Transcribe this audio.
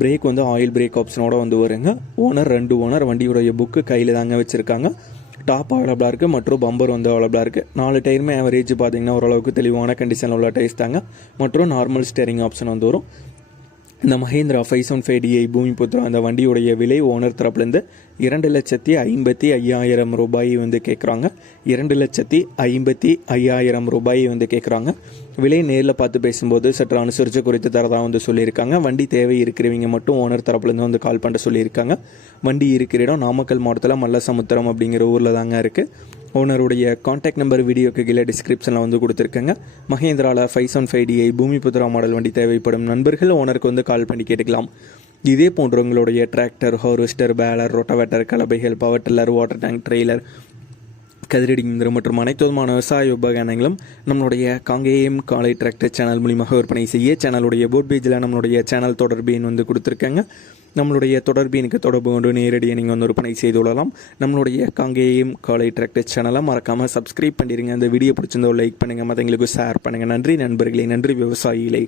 Break வந்து oil break ஆப்ஷனோட வந்து வருங்க. ஓனர் ரெண்டு ஓனர் வண்டியுடைய புக்கு கையில் தாங்க வச்சுருக்காங்க. டாப் அவைலபிளாக இருக்குது மற்றும் பம்பர் வந்து அவைலபிளாக இருக்குது நாலு டயருமே ஆவரேஜ் பார்த்தீங்கன்னா ஓரளவுக்கு தெளிவான கண்டிஷனில் உள்ள டயர்ஸ் தாங்க. மற்றும் நார்மல் ஸ்டேரிங் ஆப்ஷன் வந்து வரும். இந்த Mahindra five one five DI Bhoomi அந்த வண்டியுடைய விலை ஓனர் தரப்புலேருந்து இரண்டு லட்சத்தி ஐம்பத்தி ஐயாயிரம் ரூபாய் வந்து கேட்குறாங்க இரண்டு லட்சத்தி ஐம்பத்தி ஐயாயிரம் ரூபாய் வந்து கேட்குறாங்க விலை நேரில் பார்த்து பேசும்போது சற்று அனுசரித்து குறித்து தரதாக வந்து சொல்லியிருக்காங்க. வண்டி தேவை இருக்கிறவங்க மட்டும் ஓனர் தரப்புலேருந்து வந்து கால் பண்ண சொல்லியிருக்காங்க. வண்டி இருக்கிற இடம் நாமக்கல் மாவட்டத்தில் மல்லசமுத்திரம் அப்படிங்கிற ஊரில் தாங்க இருக்குது ஓனருடைய காண்டாக்ட் நம்பர் வீடியோக்கு கீழே டிஸ்கிரிப்ஷனில் வந்து கொடுத்துருக்கேங்க. மகேந்திரால five seven five DI Bhoomi model வண்டி தேவைப்படும் நண்பர்கள் ஓனருக்கு வந்து கால் பண்ணி கேட்டுக்கலாம். இதே போன்ற உங்களுடைய tractor harvester baler rotavator கலபைகள் power tiller water tank trailer கதிரடி மற்றும் அனைத்து விதமான விவசாய உபகரணங்களும் நம்மளுடைய காங்கேயம் காலை டிராக்டர் சேனல் மூலியமாக விற்பனை செய்ய சேனலுடைய போட் பேஜில் நம்மளுடைய சேனல் தொடர்பு எண் வந்து கொடுத்துருக்காங்க. நம்மளுடைய தொடர்பு எனக்கு தொடர்பு கொண்டு நேரடியாக நீங்கள் வந்து விற்பனை செய்து கொள்ளலாம். நம்மளுடைய காங்கேயம் காலை டிராக்டர் சேனலை மறக்காமல் சப்ஸ்கிரைப் பண்ணிடுங்க அந்த வீடியோ பிடிச்சிருந்தோ லைக் பண்ணுங்கள் மற்றவங்களுக்கு ஷேர் பண்ணுங்கள் நன்றி நண்பர்களே. நன்றி விவசாயிகளே.